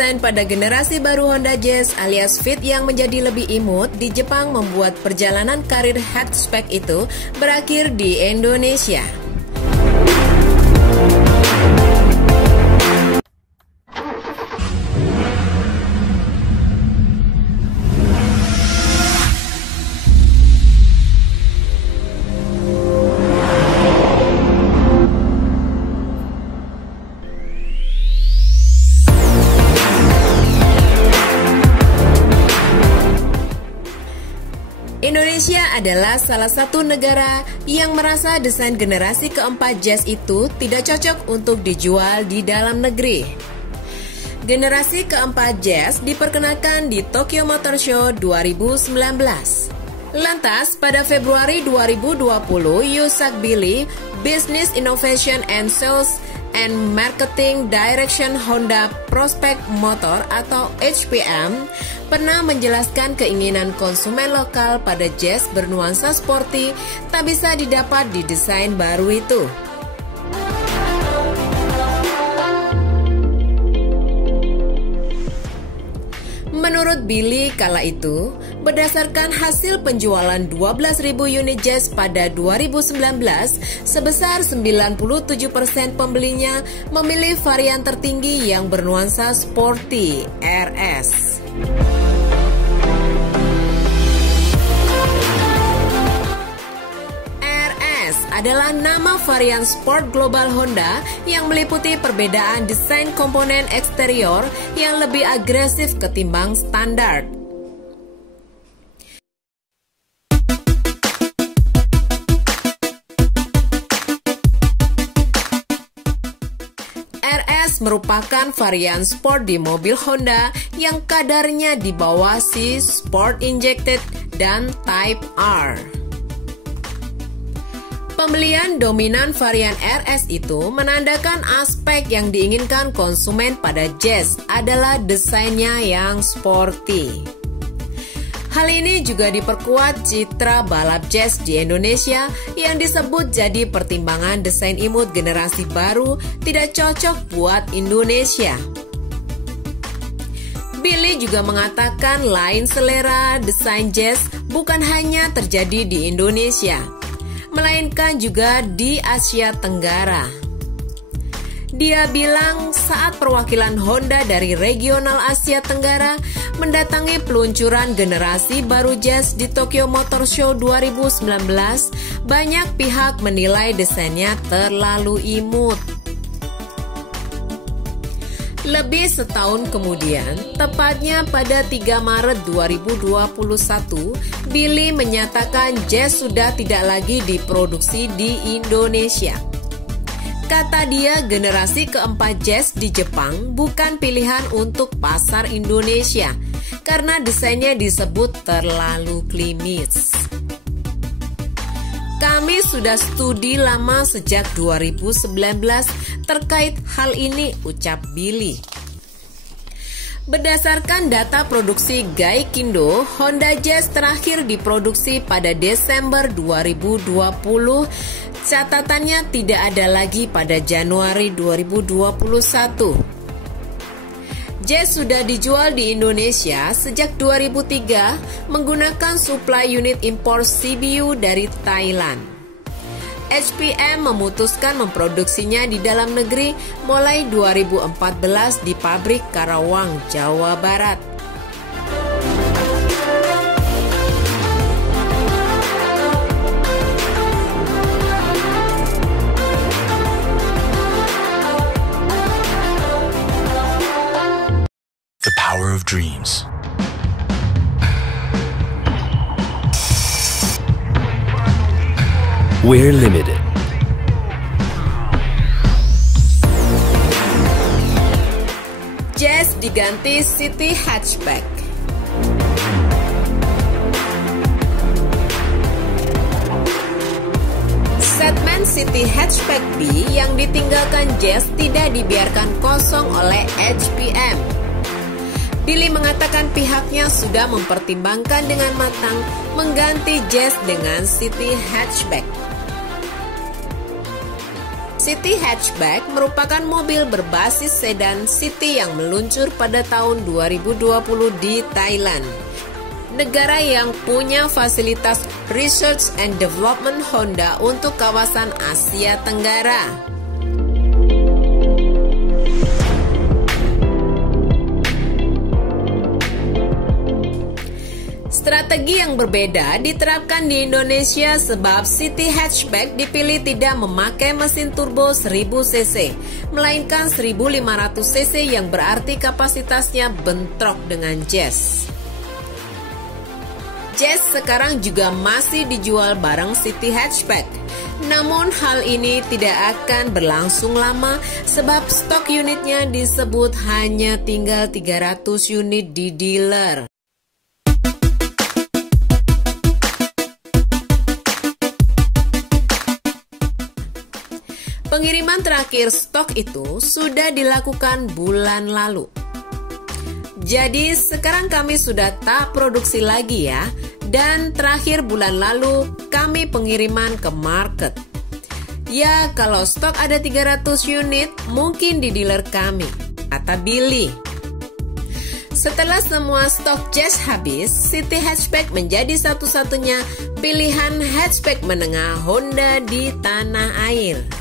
desain pada generasi baru Honda Jazz alias Fit yang menjadi lebih imut di Jepang membuat perjalanan karir hatchback itu berakhir di Indonesia. Indonesia adalah salah satu negara yang merasa desain generasi keempat Jazz itu tidak cocok untuk dijual di dalam negeri. Generasi keempat Jazz diperkenalkan di Tokyo Motor Show 2019. Lantas, pada Februari 2020, Yusak Billy, Business Innovation and Sales and Marketing Direction Honda Prospect Motor atau HPM, pernah menjelaskan keinginan konsumen lokal pada Jazz bernuansa sporty tak bisa didapat di desain baru itu. Menurut Billy kala itu, berdasarkan hasil penjualan 12.000 unit Jazz pada 2019, sebesar 97% pembelinya memilih varian tertinggi yang bernuansa sporty, RS. Adalah nama varian sport global Honda yang meliputi perbedaan desain komponen eksterior yang lebih agresif ketimbang standar. RS merupakan varian sport di mobil Honda yang kadarnya di bawah C Sport Injected dan Type R. Pembelian dominan varian RS itu menandakan aspek yang diinginkan konsumen pada Jazz adalah desainnya yang sporty. Hal ini juga diperkuat citra balap Jazz di Indonesia yang disebut jadi pertimbangan desain imut generasi baru tidak cocok buat Indonesia. Billy juga mengatakan lain selera desain Jazz bukan hanya terjadi di Indonesia, melainkan juga di Asia Tenggara. Dia bilang saat perwakilan Honda dari regional Asia Tenggara mendatangi peluncuran generasi baru Jazz di Tokyo Motor Show 2019, banyak pihak menilai desainnya terlalu imut. Lebih setahun kemudian, tepatnya pada 3 Maret 2021, Billy menyatakan Jazz sudah tidak lagi diproduksi di Indonesia. Kata dia, generasi keempat Jazz di Jepang bukan pilihan untuk pasar Indonesia karena desainnya disebut terlalu klimis. Kami sudah studi lama sejak 2019 terkait hal ini, ucap Billy. Berdasarkan data produksi Gaikindo, Honda Jazz terakhir diproduksi pada Desember 2020. Catatannya tidak ada lagi pada Januari 2021. Jazz sudah dijual di Indonesia sejak 2003 menggunakan suplai unit impor CBU dari Thailand. HPM memutuskan memproduksinya di dalam negeri mulai 2014 di pabrik Karawang, Jawa Barat. The power of dreams. We're limited. Jazz diganti City Hatchback. Segmen City Hatchback B yang ditinggalkan Jazz tidak dibiarkan kosong oleh HPM. Billy mengatakan pihaknya sudah mempertimbangkan dengan matang mengganti Jazz dengan City Hatchback. City Hatchback merupakan mobil berbasis sedan city yang meluncur pada tahun 2020 di Thailand, negara yang punya fasilitas Research and Development Honda untuk kawasan Asia Tenggara. Strategi yang berbeda diterapkan di Indonesia sebab City Hatchback dipilih tidak memakai mesin turbo 1000 cc, melainkan 1500 cc yang berarti kapasitasnya bentrok dengan Jazz. Jazz sekarang juga masih dijual bareng City Hatchback. Namun hal ini tidak akan berlangsung lama sebab stok unitnya disebut hanya tinggal 300 unit di dealer. Pengiriman terakhir stok itu sudah dilakukan bulan lalu. Jadi sekarang kami sudah tak produksi lagi ya. Dan terakhir bulan lalu kami pengiriman ke market. Ya kalau stok ada 300 unit mungkin di dealer kami, kata Billy. Setelah semua stok Jazz habis, City Hatchback menjadi satu-satunya pilihan hatchback menengah Honda di tanah air.